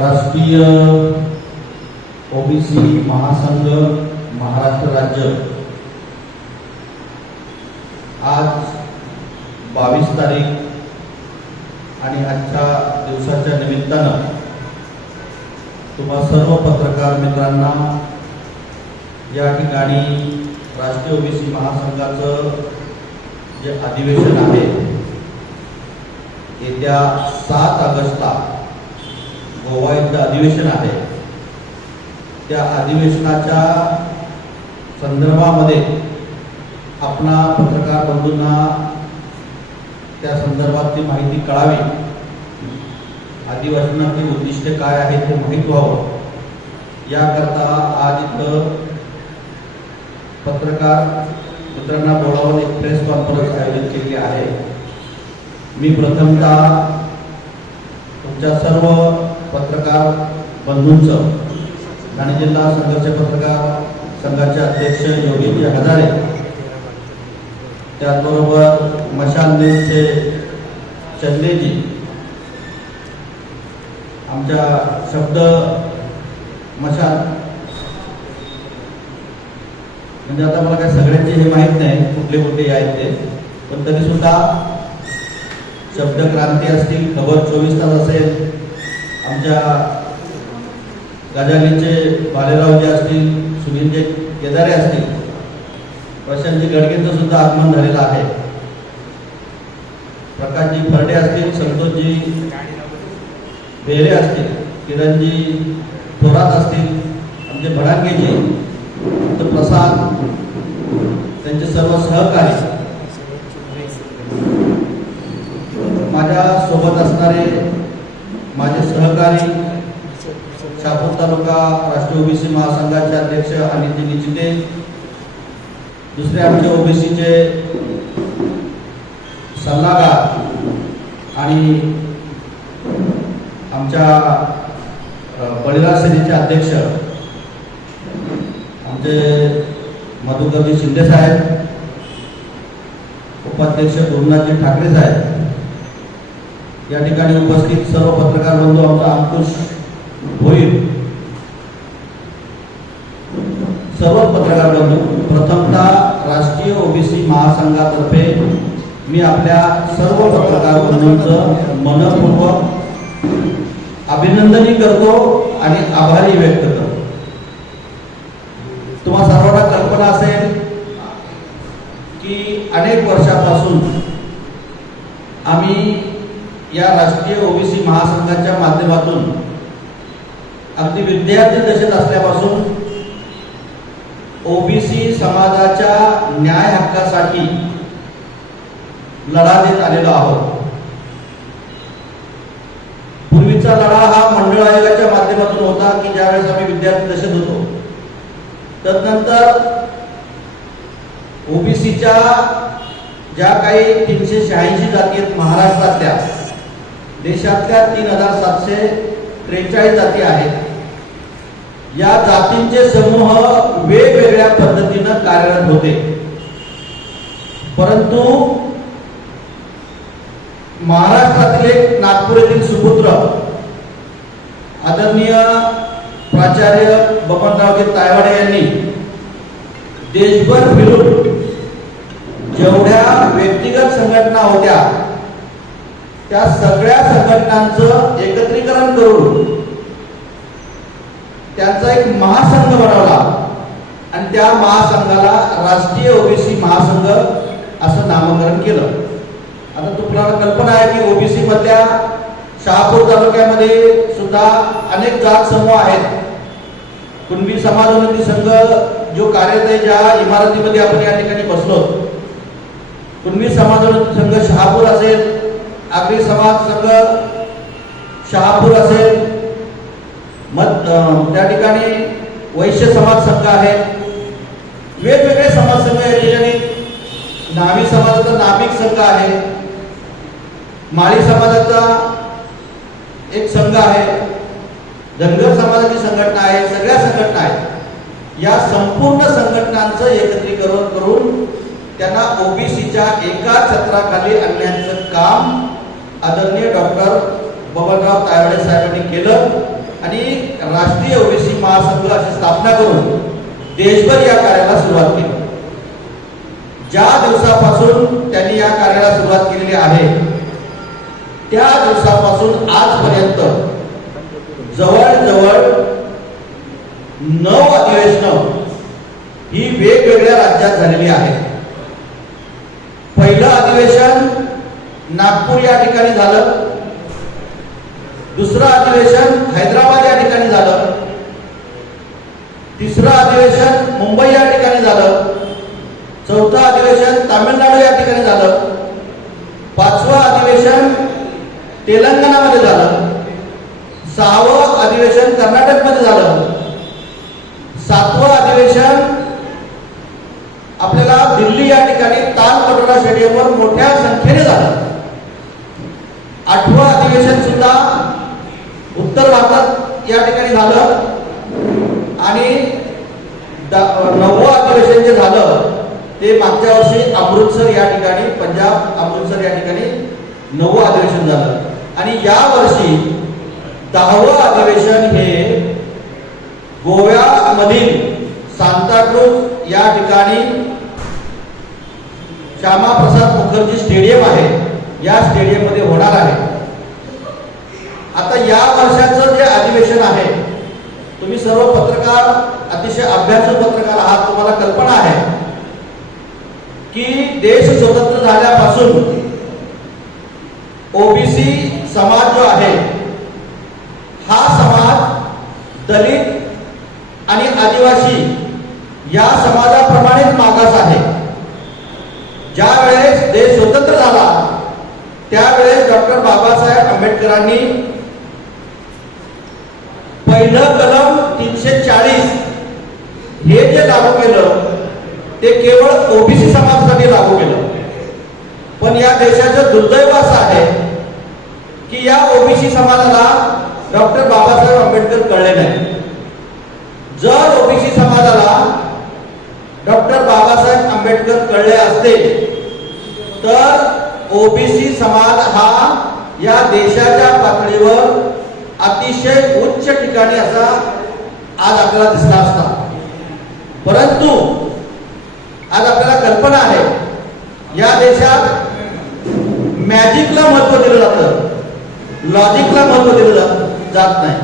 राष्ट्रीय ओबीसी महासंघ महाराष्ट्र राज्य. आज बावीस तारीख आणि आजच्या दिवसाच्या निमित्तानं तुम्हा सर्व पत्रकार मित्रांना या ठिकाणी राष्ट्रीय ओबीसी महासंघाचं जे अधिवेशन आहे येत्या सात ऑगस्टला गोवा इथलं अधिवेशन आहे. त्या अधिवेशनाच्या संदर्भामध्ये आपणा पत्रकार बंधूंना त्या संदर्भातली माहिती कळावी. अधिवेशनाचे उद्दिष्ट काय आहे ते माहीत व्हावं. याकरता आज इथं पत्रकार मित्रांना बोलावून एक प्रेस कॉन्फरन्स आयोजित केली आहे. मी प्रथमतः तुमच्या सर्व पत्रकार बंधूंचं ठाणे जिल्हा संघर्ष पत्रकार संघाचे अध्यक्ष योगीजी हजारे त्याचबरोबर मशाल न्यूजचे चंदेजी आमच्या शब्द मशाल. म्हणजे आता मला काय सगळ्यांची हे माहीत नाही कुठले कुठले आहेत ते पण तरी सुद्धा शब्द क्रांती असतील खबर चोवीस तास असेल आमच्या गजालीचे बालेरावजे असतील सुनीलचे केदारे असतील प्रशांतजी गडगेंचं सुद्धा आगमन झालेलं आहे. प्रकाशजी फरडे असतील संतोषजी बेरे असतील किरणजी थोरात असतील आमचे भडांगेजी तर प्रसाद त्यांचे सर्व सहकारी माझ्या सोबत असणारे माझे सहकारी शापूर तालुका राष्ट्रीय ओबीसी महासंघाचे अध्यक्ष अनिल निचिते दुसरे आमचे ओबीसीचे सल्लागार आणि आमच्या बळीराज सेनेचे अध्यक्ष आमचे मधुकरजी शिंदे साहेब उपाध्यक्ष गुरुनाथजी ठाकरे साहेब या ठिकाणी उपस्थित सर्व पत्रकार बंधू आमचा अंकुश होईल सर्व पत्रकार बंधू प्रथमतः राष्ट्रीय ओबीसी महासंघातर्फे मी आपल्या सर्व पत्रकार बंधूंचं मनपूर्वक अभिनंदनही करतो आणि आभारही व्यक्त करतो. तुम्हा सर्वांना कल्पना असेल की अनेक वर्षापासून आम्ही या राष्ट्रीय ओबीसी महासंघाच्या माध्यमातून अगदी विद्यार्थी दशेत असल्यापासून ओबीसी समाजाच्या न्याय हक्कासाठी लढा देत आलेलो आहोत. पूर्वीचा लढा हा मंडळ आयोगाच्या माध्यमातून होता की ज्यावेळेस आम्ही विद्यार्थी दशेत होतो. तदनंतर ओबीसीच्या ज्या काही तीनशे शहाऐंशी जाती आहेत महाराष्ट्रातल्या देशातल्या तीन हजार सातशे त्रेचाळीस जाती आहेत. या जातींचे समूह वेगवेगळ्या पद्धतीनं कार्यरत होते. परंतु महाराष्ट्रातील एक नागपूर येथील सुपुत्र आदरणीय प्राचार्य बबनरावजी तायवाडे यांनी देशभर फिरून जेवढ्या व्यक्तिगत संघटना होत्या त्या सगळ्या संघटनांचं एकत्रीकरण करून त्यांचा एक महासंघ बनवला. आणि त्या महासंघाला राष्ट्रीय ओबीसी महासंघ असं नामकरण केलं. आता तुम्हाला कल्पना आहे की ओबीसी मधल्या शहापूर तालुक्यामध्ये सुद्धा अनेक जात समूह आहेत. कुणबी समाजोन्नती संघ जो कार्यरत आहे ज्या इमारतीमध्ये आपण या ठिकाणी बसलो. कुणबी समाजोन्नती संघ शहापूर असेल आगरी समाज संघ शहापूर असेल मत त्या ठिकाणी वैश्य समाज संघ आहे. वेगवेगळे समाज संघ या ठिकाणी. नामी समाजाचा नामिक संघ आहे. माळी समाजाचा एक संघ आहे. धनगर समाजाची संघटना आहे सगळ्या संघटना आहेत. या संपूर्ण संघटनांचं एकत्रीकरण करून त्यांना ओबीसीच्या एका छत्राखाली आणण्याचं काम आदरणीय डॉक्टर बबनराव तायवाडे साहेबांनी केलं आणि राष्ट्रीय ओबीसी महासंघ अशी स्थापना करून देशभर या कार्याला सुरुवात केली. ज्या दिवसापासून त्यांनी या कार्याला सुरुवात केलेली आहे त्या दिवसापासून आजपर्यंत जवळजवळ नऊ अधिवेशन ही वेगवेगळ्या राज्यात झालेली आहे पहिलं अधिवेशन नागपूर या ठिकाणी झालं. दुसरं अधिवेशन हैदराबाद या ठिकाणी झालं. तिसरं अधिवेशन मुंबई या ठिकाणी झालं. चौथं अधिवेशन तामिळनाडू या ठिकाणी झालं. पाचवं अधिवेशन तेलंगणामध्ये झालं. सहावं अधिवेशन कर्नाटकमध्ये झालं. सातवं अधिवेशन आपल्याला दिल्ली या ठिकाणी ताल कटोरा स्टेडियमवर मोठ्या संख्येने झालं. आठवं अधिवेशन सुद्धा उत्तर भारतात या ठिकाणी झालं. आणि द- नववं अधिवेशन जे झालं ते मागच्या वर्षी अमृतसर या ठिकाणी पंजाब अमृतसर या ठिकाणी नववं अधिवेशन झालं. आणि या वर्षी दहावं अधिवेशन हे गोव्यामधील सांताक्रूज या ठिकाणी श्यामाप्रसाद मुखर्जी स्टेडियम आहे. या स्टेडियममध्ये होणार आहे. आता या वर्षाचं जे अधिवेशन आहे तुम्ही सर्व पत्रकार अतिशय अभ्यासू पत्रकार आहात तुम्हाला कल्पना आहे की देश स्वतंत्र झाल्यापासून ओबीसी समाज जो आहे हा समाज दलित आणि आदिवासी या समाजाप्रमाणेच मागास आहे. ज्या वेळेस देश स्वतंत्र झाला त्यावेळेस डॉक्टर बाबासाहेब आंबेडकरांनी पहिलं कलम तीनशे चाळीस हे जे लागू केलं ते केवळ ओबीसी समाजासाठी लागू केलं. पण या देशाचं दुर्दैव असं आहे की या ओबीसी समाजाला डॉक्टर बाबासाहेब आंबेडकर कळले नाही. जर ओबीसी समाजाला डॉक्टर बाबासाहेब आंबेडकर कळले असते तर ओबीसी समाज हा या देशाच्या पातळीवर अतिशय उच्च ठिकाणी असा आज आपल्याला दिसला असता. परंतु आज आपल्याला कल्पना आहे या देशात मॅजिकला महत्त्व दिलं जातं. लॉजिकला महत्त्व दिलं जात जात नाही.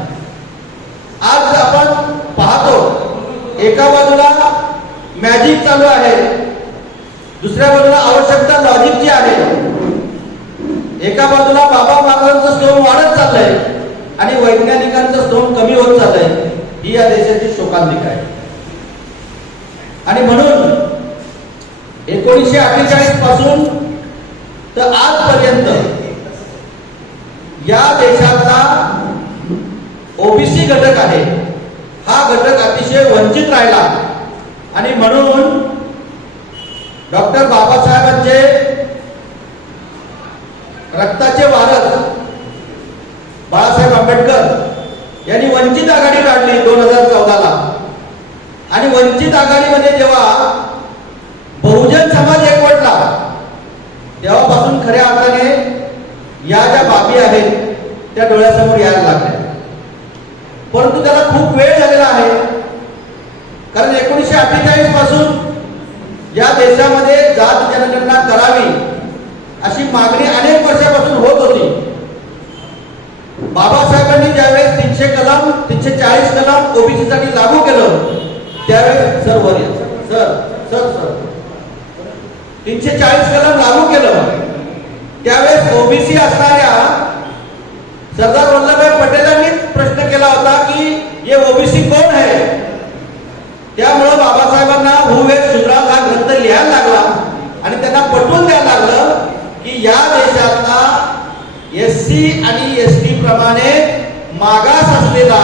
आज आपण पाहतो एका बाजूला मॅजिक चालू आहे दुसऱ्या बाजूला आवश्यकता लॉजिकची आहे एका बाजूला बाबा महाराजांचं स्तोम वाढत चाललंय आणि वैज्ञानिकांचं स्तोम कमी होत चाललंय ही या देशाची शोकांतिका आहे. आणि म्हणून एकोणीसशे अठ्ठेचाळीसपासून तर आजपर्यंत या देशाचा ओबीसी घटक आहे. हा घटक अतिशय वंचित राहिला. आणि म्हणून डॉक्टर बाबासाहेबांचे रक्ताचे वारस बाळासाहेब आंबेडकर यांनी वंचित आघाडी काढली दोन हजार चौदाला. आणि वंचित आघाडीमध्ये जेव्हा बहुजन समाज एकवटला तेव्हापासून खऱ्या अर्थाने या ज्या बाबी आहेत त्या डोळ्यासमोर यायला लागल्या. परंतु त्याला खूप वेळ झालेला आहे. कारण एकोणीसशे अठ्ठेचाळीसपासून या देशामध्ये जात जनगणना करावी अशी मागणी अनेक वर्षापासून होत होती. बाबासाहेबांनी ज्यावेळेस तीनशे कलम तीनशे चाळीस कलम ओबीसी साठी लागू केलं त्यावेळेस सर वर सर सर सर. तीनशे चाळीस कलम लागू केलं. त्यावेळेस ओबीसी असणाऱ्या सरदार वल्लभभाई पटेलांनी प्रश्न केला होता की हे ओबीसी कोण आहे? त्यामुळं बाबासाहेबांना भूवेग शूद्रात हा ग्रंथ लिहायला लागला आणि त्यांना पटवून द्यायला लागलं की या देशात एस सी आणि एस टी प्रमाणे मागास असलेला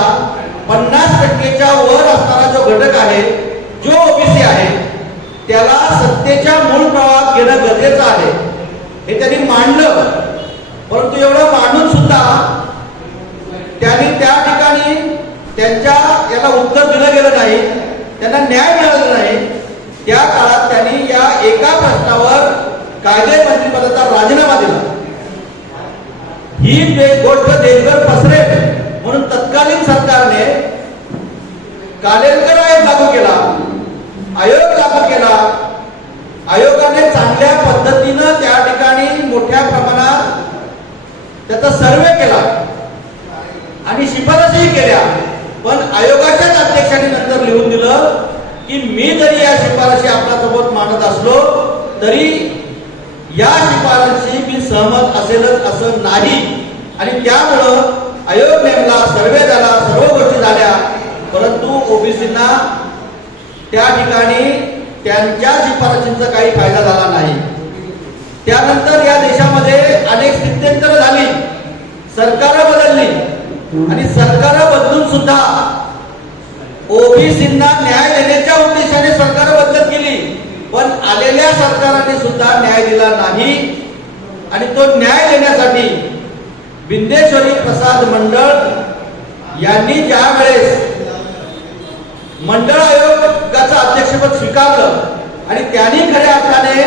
पन्नास टक्केच्या वर असणारा जो घटक आहे जो ओबीसी आहे त्याला सत्तेच्या मूळ प्रवाहात घेणं गरजेचं आहे. हे त्यांनी मांडलं. परंतु एवढं मांडून सुद्धा त्यांनी त्या ठिकाणी त्यांच्या याला उत्तर दिलं गेलं नाही त्यांना न्याय मिळाला नाही. त्या काळात त्यांनी या एका प्रश्नावर कायदे मंत्रिपदाचा राजीनामा दिला. ही गोष्ट देशभर पसरेल. म्हणून तत्कालीन सरकारने कालेलकर आयोग लागू केला आयोग लागू केला. आयोगाने चांगल्या पद्धतीनं त्या ठिकाणी मोठ्या प्रमाणात त्याचा सर्वे केला आणि शिफारसही केल्या. पण आयोगाच्याच अध्यक्षांनी नंतर लिहून दिलं की मी जरी या शिफारशी आपल्यासोबत मानत असलो तरी या शिफारशी मी सहमत असेलच असं नाही. आणि त्यामुळं आयोग नेमला सर्वे झाला सर्व गोष्टी झाल्या. परंतु ओबीसींना त्या ठिकाणी त्यांच्या शिफारशींचा काही फायदा झाला नाही. त्यानंतर या देशामध्ये अनेक स्थित्यंतर झाली. सरकार बदलली. आणि सरकार बदलून सुद्धा ओबीसींना न्याय देण्याच्या उद्देशाने सरकार बदलत गेली. पण आलेल्या सरकाराने सुद्धा न्याय दिला नाही. आणि तो न्याय देण्यासाठी बिंदेश्वरी प्रसाद मंडळ यांनी ज्या वेळेस मंडळ आयोगाचं अध्यक्षपद स्वीकारलं आणि त्यांनी खऱ्या अर्थाने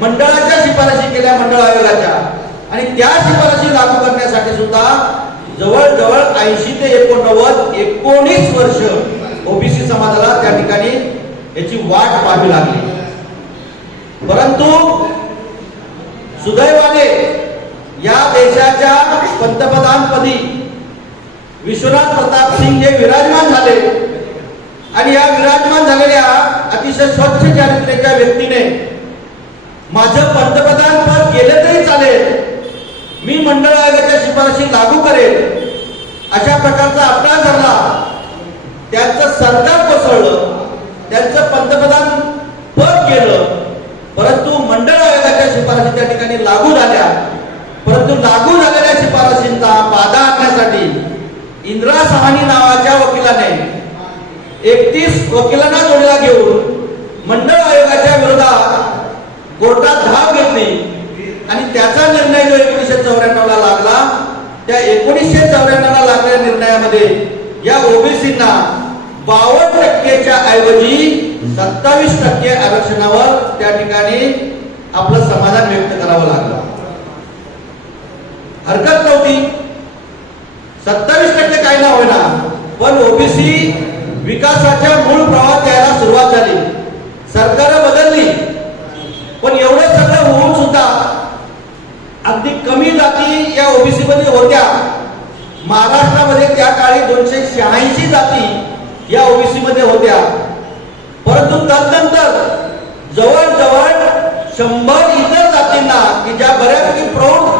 मंडळाच्या शिफारशी केल्या मंडळ आयोगाच्या आणि त्या शिफारशी लागू करण्यासाठी सुद्धा जवळजवळ ऐंशी ते एकोणनव्वद एकोणीस वर्ष ओबीसी समाजाला त्या ठिकाणी याची वाट पाहावी लागली. परंतु सुदैवाने या देशाच्या पंतप्रधानपदी विश्वनाथ प्रताप सिंग हे विराजमान झाले. आणि या विराजमान झालेल्या अतिशय स्वच्छ चारित्र्याच्या व्यक्तीने माझं पंतप्रधान पद गेले तरी चालेल. मी मंडळ आयोगाच्या शिफारशी लागू करेल. अशा प्रकारचा अपघात झाला त्यांचं सरकार कोसळलं. त्यांचं पंतप्रधान पद गेलं. परंतु मंडळ आयोगाच्या शिफारशी त्या ठिकाणी लागू झाल्या. परंतु लागू झालेल्या शिफारशींचा बाधा आणण्यासाठी इंदिरा सहानी नावाच्या वकिलाने एकतीस वकिलांना जोडीला घेऊन मंडळ आयोगाच्या विरोधात कोर्टात धाव घेतली. आणि त्याचा निर्णय जो एकोणीसशे चौऱ्याण्णवला लागला त्या एकोणीसशे चौऱ्याण्णव ला लागलेल्या निर्णयामध्ये या ओबीसींना बावन्न टक्केच्या ऐवजी सत्तावीस टक्के आरक्षणावर त्या ठिकाणी आपलं समाधान व्यक्त करावं लागलं. हरकत नव्हती. सत्तावीस टक्के कायदा होईना पण ओबीसी विकासाच्या मूळ प्रवाहात यायला सुरुवात झाली. सरकार बदलली पण एवढं सगळं होऊन सुद्धा अगदी कमी जाती या ओबीसी मध्ये होत्या. महाराष्ट्रामध्ये त्या काळी दोनशे शहाऐंशी जाती या ओबीसी मध्ये होत्या. परंतु तदनंतर जवळजवळ शंभर इतर जातींना की ज्या बऱ्यापैकी प्रौढ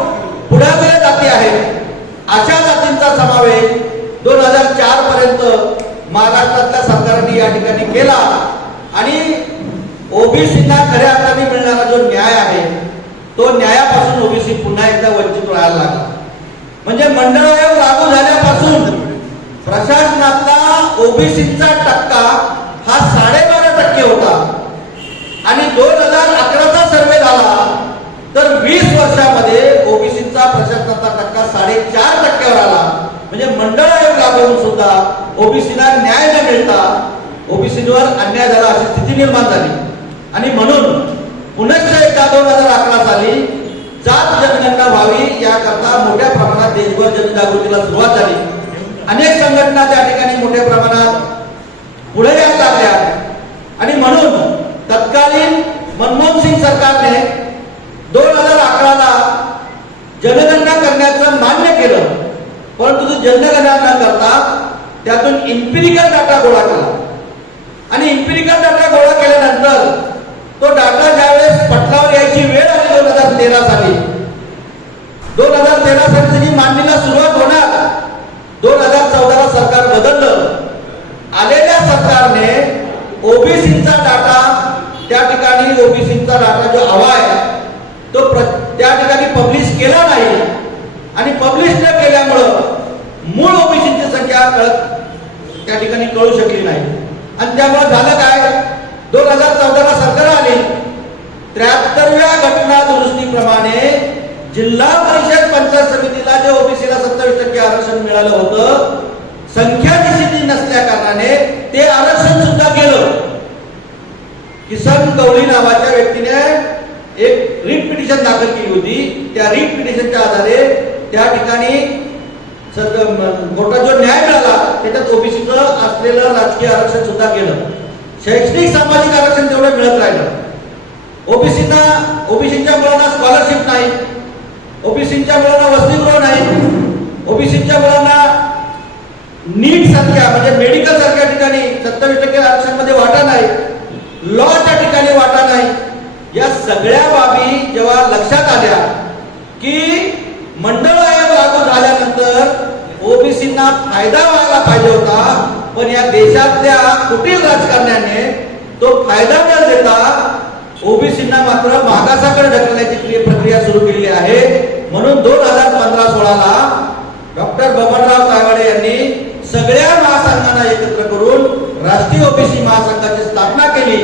जाती आहेत अशा जातींचा समावेश दोन हजार चार पर्यंत महाराष्ट्रातल्या सरकारने या ठिकाणी केला. आणि ओबीसींना खऱ्या अर्थाने मिळणारा जो न्याय आहे तो न्यायापासून ओबीसी पुन्हा एकदा वंचित राहायला लागला. म्हणजे मंडळ आयोग लागू झाल्यापासून प्रशासनातला ओबीसीचा टक्का हा साडेबारा टक्के होता. आणि दोन हजार अकराचा सर्वे झाला तर वीस वर्षामध्ये ओबीसीला न्याय न मिळता ओबीसीवर अन्याय झाला अशी स्थिती निर्माण झाली. आणि म्हणून पुनश्च एकदा दोन हजार अकरा साली जात जनगणना व्हावी याकरता मोठ्या प्रमाणात देशभर जनजागृतीला सुरुवात झाली. अनेक संघटना त्या ठिकाणी मोठ्या प्रमाणात पुढे यायला लागल्या. आणि म्हणून तत्कालीन मनमोहन सिंग सरकारने दोन हजार अकराला जनगणना करण्याचं मान्य केलं. परंतु जनगणना न करता त्यातून इम्पिरिकल डाटा गोळा केला आणि इम्पिरिकल डाटा गोळा केल्यानंतर तो डाटा ज्यावेळेस पटलावर यायची वेळ आली दोन हजार तेरा साली. दोन हजार तेरा साली त्याची मांडणीला सुरुवात होणार. दोन हजार चौदाला सरकार बदललं. आलेल्या सरकारने ओबीसीचा डाटा त्या ठिकाणी ओबीसीचा डाटा जो हवा आहे तो त्या ठिकाणी पब्लिश केला नाही. आणि पब्लिश न केल्यामुळं मूळ ओबीसीची संख्या कळत त्या ठिकाणी कळू शकली नाही. आणि त्यामुळे झालं काय? दोन हजार चौदाला सरकार आली. त्र्याहत्तरव्या घटना दुरुस्तीप्रमाणे जिल्हा परिषद पंचायत समितीला जे ओबीसीला सत्तावीस टक्के आरक्षण मिळालं होतं संख्या निश्चिती नसल्या कारणाने ते आरक्षण सुद्धा गेलं. किसन गवळी नावाच्या व्यक्तीने एक रिट पिटिशन दाखल केली होती. त्या रिट पिटिशनच्या आधारे त्या ठिकाणी सर- कोर्टात जो न्याय मिळाला त्याच्यात ओबीसीचं असलेलं राजकीय आरक्षण सुद्धा गेलं. शैक्षणिक सामाजिक आरक्षण तेवढं मिळत राहिलं. ओबीसीना ओबीसीच्या मुलांना स्कॉलरशिप नाही. ओबीसीच्या मुलांना वसतिगृह नाही. ओबीसीच्या मुलांना नीट सारख्या म्हणजे मेडिकल सारख्या ठिकाणी सत्तावीस टक्के आरक्षणामध्ये वाटा नाही. लॉच्या ठिकाणी वाटा नाही. या सगळ्या बाबी जेव्हा लक्षात आल्या की मंडळ तर ओबीसींना फायदा व्हायला पाहिजे होता पण या देशातल्या कुटील राजकारण्याने तो फायदा न देता ओबीसींना मात्र मागासाकडे ढकलण्याची प्रक्रिया सुरू केलेली आहे. म्हणून दोन हजार पंधरा सोळाला डॉक्टर बबनराव तायवाडे यांनी सगळ्या महासंघांना एकत्र करून राष्ट्रीय ओबीसी महासंघाची स्थापना केली.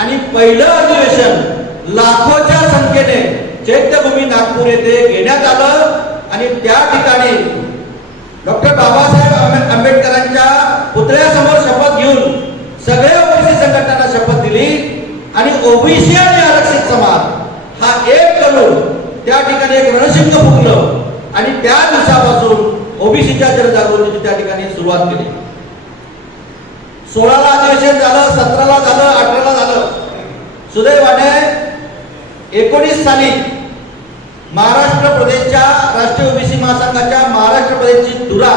आणि पहिलं अधिवेशन लाखोच्या संख्येने चैत्यभूमी नागपूर येथे घेण्यात आलं. आणि त्या ठिकाणी डॉक्टर बाबासाहेब आंबे- आंबेडकरांच्या पुतळ्यासमोर शपथ घेऊन सगळ्या ओबीसी संघटनांना शपथ दिली आणि ओबीसी आणि आरक्षित समाज हा एक करून त्या ठिकाणी एक रणशिंग फुकलं आणि त्या दिवसापासून ओबीसीच्या जनजागृतीची त्या ठिकाणी सुरुवात केली. सोळाला अधिवेशन झालं सतराला झालं अठराला झालं. सुदैवाने एकोणीस साली महाराष्ट्र प्रदेशच्या राष्ट्रीय ओबीसी महासंघाच्या महाराष्ट्र प्रदेशची धुरा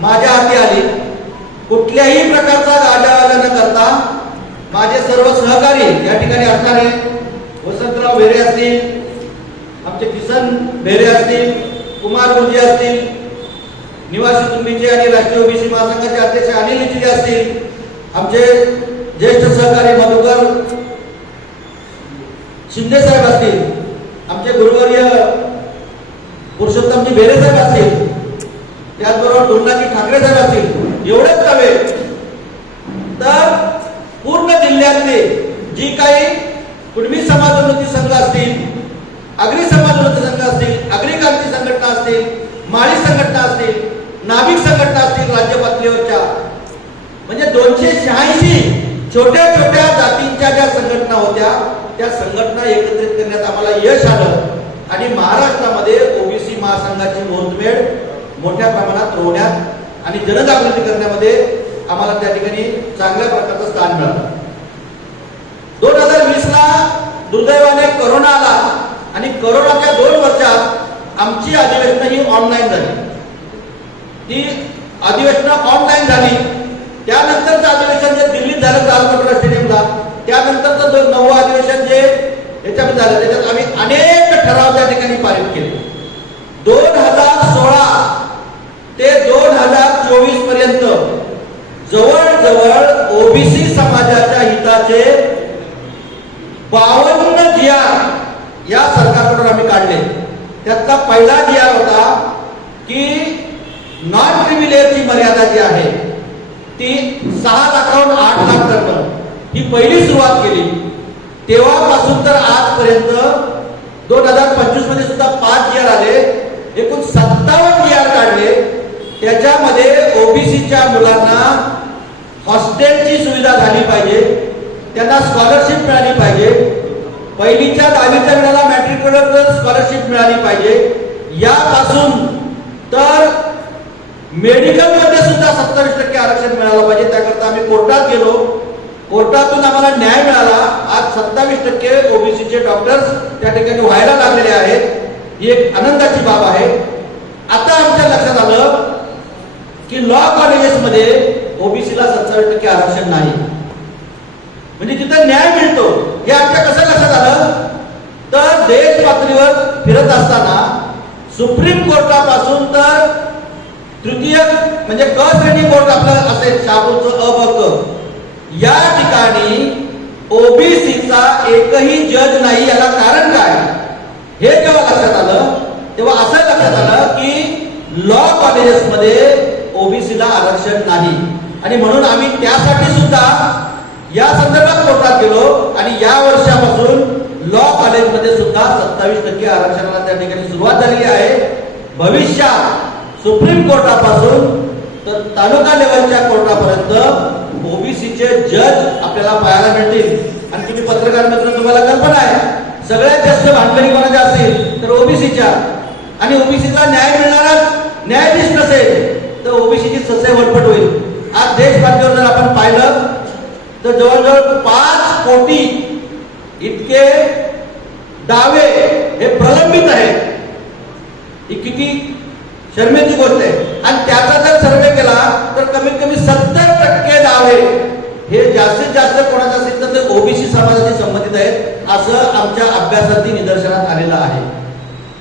माझ्या हाती आली. कुठल्याही प्रकारचा गाजावाजा न करता माझे सर्व सहकारी या ठिकाणी असणारे वसंतराव भेरे असतील आमचे किसन भेरे असतील कुमार गुरुजी असतील निवासी कुटुंबीचे आणि राष्ट्रीय ओबीसी महासंघाचे अध्यक्ष अनिल इचले असतील आमचे ज्येष्ठ सहकारी मधुकर शिंदे साहेब असतील आमचे गुरुवर्य पुरुषोत्तमजी बेरे साहेब असतील? त्याचबरोबर दोंडाजी ठाकरे साहेब असतील? एवढेच नव्हे. तर पूर्ण जिल्ह्यातले जी काही कुणबी समाजोन्नती संघ असतील अग्री समाजोन्नती संघ असतील अग्री क्रांती संघटना असतील माळी संघटना असतील नाभिक संघटना असतील राज्य पातळीवरच्या म्हणजे दोनशे शहाऐंशी छोट्या छोट्या जातींच्या ज्या संघटना होत्या त्या संघटना एकत्रित करण्यात आम्हाला यश आलं. आणि महाराष्ट्रामध्ये ओबीसी महासंघाची मुहूर्तमेढ मोठ्या प्रमाणात रोवण्यात आणि जनजागृती करण्यामध्ये आम्हाला त्या ठिकाणी चांगल्या प्रकारचं स्थान मिळालं. दोन हजार वीस ला दुर्दैवाने करोना आला आणि करोनाच्या दोन वर्षात आमची अधिवेशनं ही ऑनलाईन झाली. ती अधिवेशनं ऑनलाईन झाली. त्यानंतरचं अधिवेशन जे दिल्लीत झालं लालपत्र स्टेडियमला त्यानंतरचं दोन नववं अधिवेशन जे याच्यामध्ये झालं त्याच्यात आम्ही अनेक ठराव त्या ठिकाणी पारित केले. दोन हजार सोळा ते दोन हजार चोवीसपर्यंत जवळजवळ ओबीसी समाजाच्या हिताचे बावन्न जी या सरकारकडून आम्ही काढले. त्यातला पहिला जी होता की नॉन क्रिमिलेअरची मर्यादा जी आहे ती सहा लाखाहून आठ लाख करणं ही पहिली सुरुवात केली. तेव्हापासून तर आजपर्यंत दोन हजार पंचवीसमध्ये सुद्धा पाच जी आर आले. एकूण सत्तावन्न जी आर काढले. त्याच्यामध्ये ओबीसीच्या मुलांना हॉस्टेलची सुविधा झाली पाहिजे. त्यांना स्कॉलरशिप मिळाली पाहिजे. पहिलीच्या दहावीच्या वेळेला मॅट्रिक स्कॉलरशिप मिळाली पाहिजे. यापासून तर मेडिकलमध्ये सुद्धा सत्तावीस टक्के आरक्षण मिळालं पाहिजे. त्याकरता आम्ही कोर्टात गेलो. कोर्टातून आम्हाला न्याय मिळाला. आज सत्तावीस टक्के ओबीसीचे डॉक्टर्स त्या ठिकाणी व्हायला लागलेले आहेत. ही एक आनंदाची बाब आहे. आता आमच्या लक्षात आलं की लॉ कॉलेजेस मध्ये ओबीसीला सत्तावीस टक्के आरक्षण नाही. म्हणजे तिथं न्याय मिळतो हे आमच्या कसं लक्षात आलं? तर देश पातळीवर फिरत असताना सुप्रीम कोर्टापासून तर तृतीय म्हणजे क श्रेणी कोर्ट आपलं असेल शाबूचं अ ब क. या ठिकाणी ओबीसीचा एकही जज नाही याला कारण काय? हे जेव्हा लक्षात आलं तेव्हा असं लक्षात आलं की लॉ कॉलेजेसमध्ये ओबीसीला आरक्षण नाही. आणि म्हणून आम्ही त्यासाठी सुद्धा या संदर्भात कोर्टात गेलो आणि या वर्षापासून लॉ कॉलेजमध्ये सुद्धा सत्तावीस टक्के आरक्षणाला त्या ठिकाणी सुरुवात झालेली आहे. भविष्यात सुप्रीम कोर्टापासून तर तालुका लेवलच्या कोर्टापर्यंत ओबीसीचे जज आपल्याला पाहायला मिळतील. आणि तुम्ही पत्रकार मित्र तुम्हाला कल्पना आहे. सगळ्यात जास्त भांडणी कोणाच्या असतील? तर ओबीसीच्या. आणि ओबीसीला न्याय मिळणारच न्यायाधीश नसेल तर ओबीसीची ससे वटपट होईल. आज देश जर आपण पाहिलं तर जवळजवळ पाच कोटी इतके दावे हे प्रलंबित आहेत. ही किती शर्मेची गोष्ट आहे. आणि त्याचा जर सर्वे केला तर कमीत कमी सत्तर टक्के दावे. हे जास्तीत जास्त कोणाचं असेल तर ते ओबीसी समाजाशी संबंधित आहेत असं आमच्या अभ्यासातील निदर्शनात आलेलं आहे.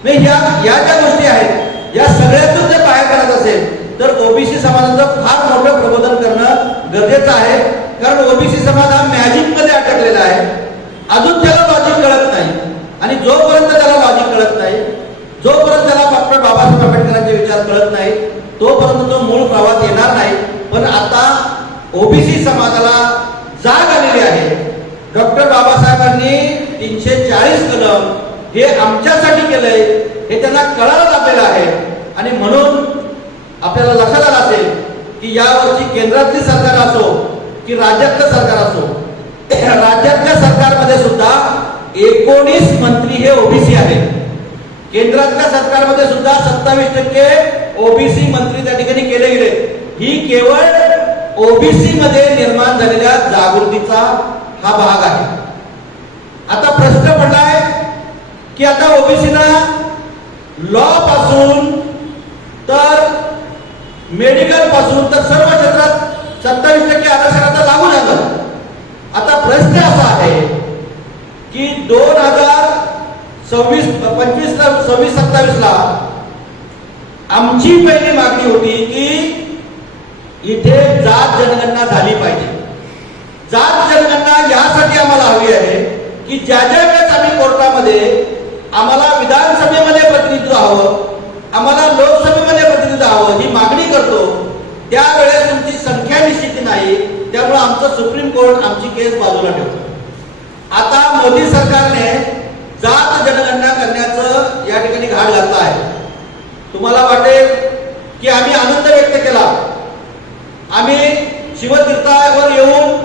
नाही या या ज्या गोष्टी आहेत या सगळ्यातून जर बाहेर करत असेल तर ओबीसी समाजाचं फार मोठं प्रबोधन करणं गरजेचं आहे. कारण ओबीसी समाज हा मॅजिकमध्ये अटकलेला आहे. अजून त्याला लॉजिक कळत नाही. आणि जोपर्यंत त्याला लॉजिक कळत नाही जोपर्यंत त्याला डॉक्टर बाबासाहेब आंबेडकरांचे कळत नाही तोपर्यंत तो मूळ प्रवास येणार नाही. पण आता ओबीसी समाजाला जाग आलेली आहे. डॉक्टर बाबासाहेबांनी तीनशे चाळीस कलम हे आमच्यासाठी केलंय हे त्यांना कळायला लागलेलं आहे. आणि म्हणून आपल्याला लक्षात आलं असेल की यावर्षी केंद्रातली सरकार असो की राज्यातलं सरकार असो राज्यातल्या सरकारमध्ये सुद्धा एकोणीस मंत्री हे ओबीसी आहेत. केंद्रातल्या सरकारमध्ये सुद्धा सत्तावीस टक्के ओबीसी मंत्री त्या ठिकाणी केले गेले. ही केवळ ओबीसी मध्ये निर्माण झालेल्या जागृतीचा हा भाग आहे. आता प्रश्न पडलाय की आता ओबीसीना लॉ पासून तर मेडिकलपासून तर सर्व क्षेत्रात सत्तावीस टक्के आरक्षण आता लागू झालं. आता प्रश्न असा आहे की दोन हजार सव्वीस पंचवीस ला सव्वीस सत्तावीस ला आमची पहिली मागणी होती की इथे जात जनगणना झाली पाहिजे. जात जनगणना यासाठी आम्हाला हवी आहे की ज्या ज्या वेळेस आम्ही कोर्टामध्ये आम्हाला विधानसभेमध्ये प्रतिनिधित्व हवं आम्हाला लोकसभेमध्ये प्रतिनिधित्व हवं ही मागणी करतो त्यावेळेस तुमची संख्या निश्चित नाही त्यामुळे आमचं सुप्रीम कोर्ट आमची केस बाजूला ठेवतो. आता मोदी सरकारने जात जनगणना करण्याचं या ठिकाणी घाट घातला आहे. तुम्हाला वाटेल की आम्ही आनंद व्यक्त केला. आम्ही शिवतीर्थावर येऊन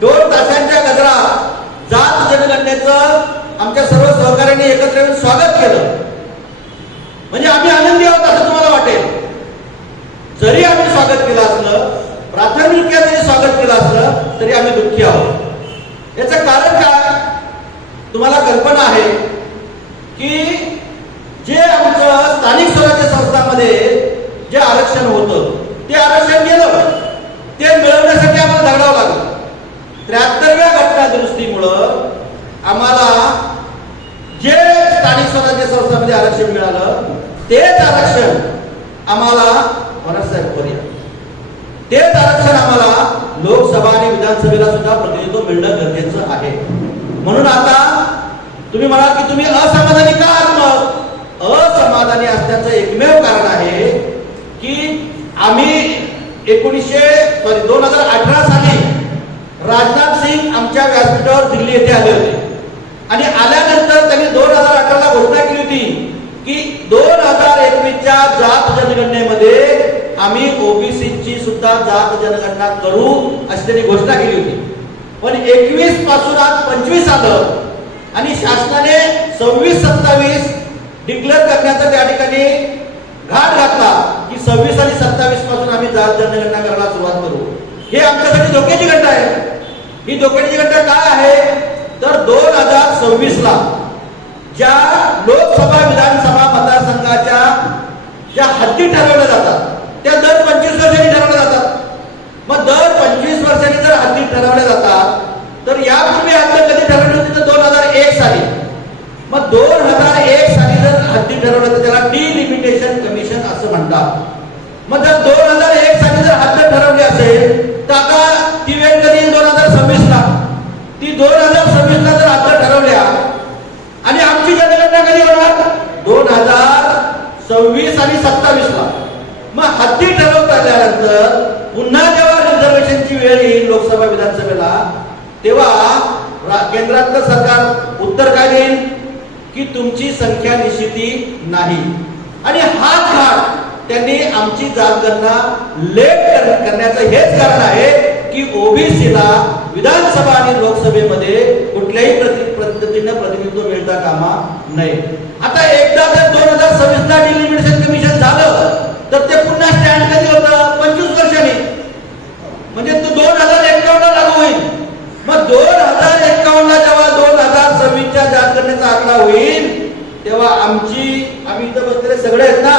दोन तासांच्या गजरात जात जनगणनेचं आमच्या सर्व सहकार्यांनी एकत्र येऊन स्वागत केलं. म्हणजे आम्ही आनंदी आहोत असं तुम्हाला वाटेल. जरी आम्ही स्वागत केलं असलं प्राथमिक जरी स्वागत केलं असलं तरी आम्ही दुःखी आहोत याचं कारण काय कल्पना आहे की जे आमचं स्थानिक स्वराज्य संस्थांमध्ये जे आरक्षण होतं ते आरक्षण गेलं. ते मिळवण्यासाठी आम्हाला झगडावं लागलं. त्र्याहत्तरव्या घटना दुरुस्तीमुळं आम्हाला जे स्थानिक स्वराज्य संस्थांमध्ये आरक्षण मिळालं तेच आरक्षण आम्हाला मनस करूया तेच आरक्षण आम्हाला लोकसभा आणि विधानसभेला सुद्धा प्रतिनिधित्व मिळणं गरजेचं आहे. म्हणून आता तुम्ही म्हणाल की तुम्ही असमाधानी का आहात? मग असमाधानी असण्याचं एकमेव कारण आहे की आम्ही एकोणीसशे सॉरी दोन हजार अठरा साली राजनाथ सिंग आमच्या व्यासपीठावर दिल्ली येथे आले होते. आणि आल्यानंतर त्यांनी दोन हजार अठराला घोषणा केली होती की दोन हजार एकवीसच्या जात जनगणनेमध्ये आम्ही ओबीसीची सुद्धा जात जनगणना करू अशी त्यांनी घोषणा केली होती. पण एकवीसपासून आज पंचवीस आलं. आणि शासनाने सव्वीस सत्तावीस डिक्लेअर करण्याचा त्या ठिकाणी घाट घातला की सव्वीस आणि सत्तावीसपासून आम्ही जात जनगणना करायला सुरुवात करू. हे आमच्यासाठी धोक्याची घटना आहे. ही धोक्याची घटना काय आहे? तर दोन हजार सव्वीस ला ज्या लोकसभा विधानसभा मतदारसंघाच्या ज्या हद्दी ठरवल्या जातात त्या दर पंचवीस वर्षांनी ठरवल्या जातात. मग दर पंचवीस वर्षांनी जर हद्दी ठरवल्या जातात तर यापूर्वी हद्द कधी ठरवली होती तर दोन हजार एक साली मग दोन हजार एक साली जर हद्दी ठरवलं तर त्याला डिलिमिटेशन कमिशन असं म्हणतात. मग जर दोन हजार एक साली जर हद्द ठरवली असेल तर आता ती वेळ कधी येईल दोन हजार सव्वीस ला ती दोन हजार सव्वीस ला जर हद्द ठरवल्या आणि आमची जनगणना कधी होणार? दोन हजार सव्वीस आणि सत्तावीस ला मग हद्दी ठरवता आल्यानंतर पुन्हा जेव्हा रिझर्वेशनची वेळ येईल लोकसभा विधानसभेला तेव्हा केंद्रातलं सरकार उत्तर काय देईल? की तुमची संख्या निश्चिती नाही. आणि हा घाट त्यांनी आमची जाणगणना लेट करण्याचं हेच कारण आहे की ओबीसीला विधानसभा आणि लोकसभेमध्ये कुठल्याही पद्धतीनं प्रतिनिधित्व मिळता कामा नये. आता एकदा जर दोन हजार सव्वीस ला डिलिमिटेशन कमिशन झालं तर ते पुन्हा स्टँड कधी होतं? पंचवीस वर्षांनी. म्हणजे तो दोन हजार एकावन्न लागू होईल. मग दोन हजार चांगला होईल तेव्हा आमची आम्ही इथं बसलेले सगळे आहेत ना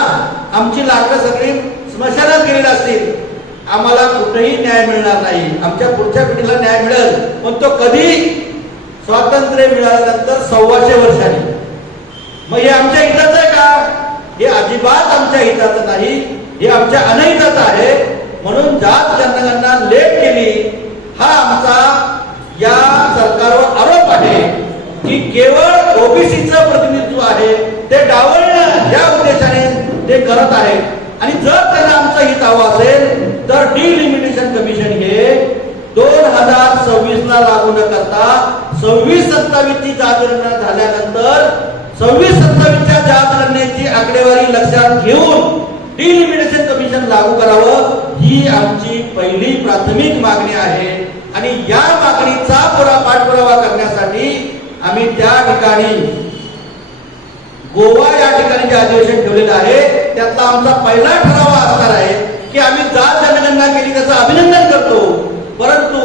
आमची लाकडं सगळी स्मशानात गेलेली असतील. आम्हाला कुठेही न्याय मिळणार नाही. आमच्या पुढच्या पिढीला न्याय मिळेल. पण तो कधी स्वातंत्र्य मिळाल्यानंतर सव्वाशे वर्षांनी. मग हे आमच्या हिताचं आहे का? हे अजिबात आमच्या हिताचं नाही. हे आमच्या अनहिताचं आहे. म्हणून जात जनगणना लेट केली हा आमचा या की केवळ ओबीसीचं प्रतिनिधित्व आहे ते डावलणं या उद्देशाने ते करत आहे आणि जर त्यांना आमचं हित हवं असेल तर डिलिमिटेशन कमिशन हे दोन हजार सव्वीस ला लागू न करता सव्वीस सत्तावीस ची जात गणना झाल्यानंतर सव्वीस सत्तावीसच्या जात गणनेची आकडेवारी लक्षात घेऊन डिलिमिटेशन कमिशन लागू करावं ही आमची पहिली प्राथमिक मागणी आहे. आणि या मागणीचा पुरा आम्ही त्या ठिकाणी गोवा या ठिकाणी जे अधिवेशन ठेवलेलं आहे त्यातला आमचा पहिला ठराव असणार आहे की आम्ही जात जनगणना केली त्याचं अभिनंदन करतो. परंतु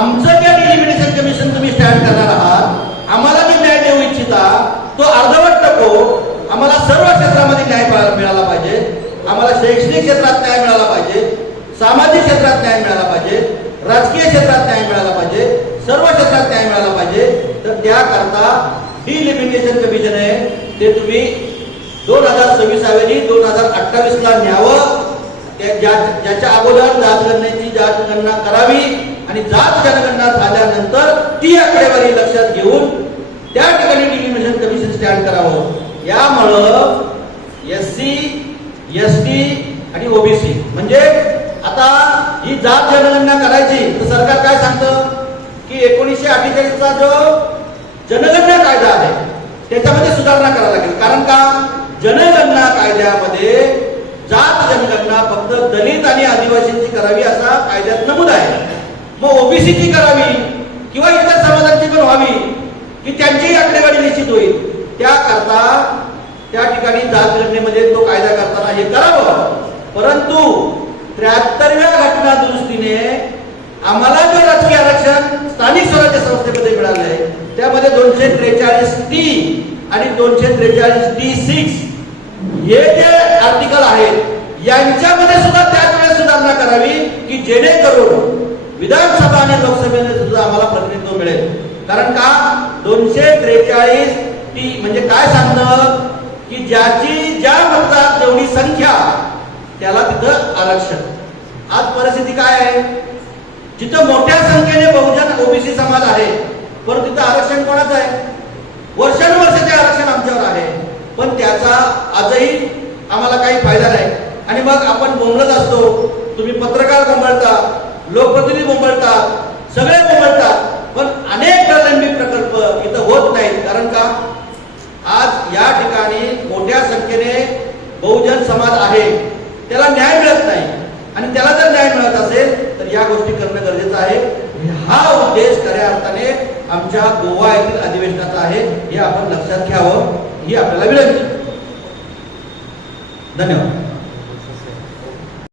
आमचं जे डिलिमिटेशन कमिशन तुम्ही स्टँड करणार आहात आम्हाला जे न्याय देऊ इच्छिता तो अर्धवट नको. आम्हाला सर्व क्षेत्रामध्ये न्याय मिळाला पाहिजे. आम्हाला शैक्षणिक क्षेत्रात न्याय मिळाला पाहिजे. सामाजिक क्षेत्रात न्याय मिळाला पाहिजे. राजकीय क्षेत्रात न्याय मिळाला पाहिजे. सर्व क्षेत्रात न्याय मिळाला पाहिजे. तर त्याकरता डिलिमिटेशन कमिशन आहे. ते तुम्ही दोन हजार सव्वीस ऐवजी दोन हजार अठ्ठावीस ला न्यावं ज्या- ज्याच्या अगोदर जात गणनेची जात गणना करावी आणि जात जनगणना झाल्यानंतर ती आकडेवारी लक्षात घेऊन त्या ठिकाणी डिलिमिटेशन कमिशन स्टँड करावं. यामुळं एस सी एस टी आणि ओबीसी म्हणजे आता ही जात जनगणना करायची तर सरकार काय सांगतं? की एकोणीसशे अठ्ठेचाळीसचा जो जनगणना कायदा आहे त्याच्यामध्ये सुधारणा करावी लागेल. कारण का? जनगणना कायद्यामध्ये जात जनगणना फक्त दलित आणि आदिवासींची करावी असा कायद्यात नमूद आहे. मग ओबीसीची करावी किंवा इतर समाजांची पण व्हावी की त्यांचीही आकडेवारी निश्चित होईल त्याकरता त्या ठिकाणी जात घटनेमध्ये तो कायदा करताना हे करावं. परंतु त्र्याहत्तरव्या घटना दुरुस्तीने आम्हाला जे राजकीय आरक्षण स्थानिक स्वराज्य संस्थेमध्ये मिळालं आहे त्यामध्ये दोनशे त्रेचाळीस टी आणि दोनशे त्रेचाळीस टी सिक्स हे जे आर्टिकल आहेत यांच्यामध्ये सुद्धा त्याच वेळेस सुधारणा करावी की जेणेकरून विधानसभा आणि लोकसभेने सुद्धा आम्हाला प्रतिनिधित्व मिळेल. कारण का? दोनशे त्रेचाळीस टी म्हणजे काय सांगणं? की ज्याची ज्या मतदार जेवढी संख्या त्याला तिथं आरक्षण. आज परिस्थिती काय आहे? जिथं मोठ्या संख्येने बहुजन ओबीसी समाज आहे पण तिथं आरक्षण कोणाचं आहे? वर्षानुवर्ष ते आरक्षण आमच्यावर आहे. पण त्याचा आजही आम्हाला काही फायदा नाही. आणि मग आपण बोंबलत असतो तुम्ही पत्रकार बोंबळता लोकप्रतिनिधी बोंबळता सगळे बोंबळतात पण अनेक प्रलंबित प्रकल्प इथं होत नाहीत. कारण का? आज या ठिकाणी मोठ्या संख्येने बहुजन समाज आहे. त्याला न्याय मिळत नाही. आणि त्याला जर न्याय मिळत असेल तर या गोष्टी करणं गरजेचं आहे. हा उद्देश खऱ्या अर्थाने आमच्या गोवा येथील अधिवेशनाचा आहे हे आपण लक्षात घ्यावं ही आपल्याला विनंती. धन्यवाद.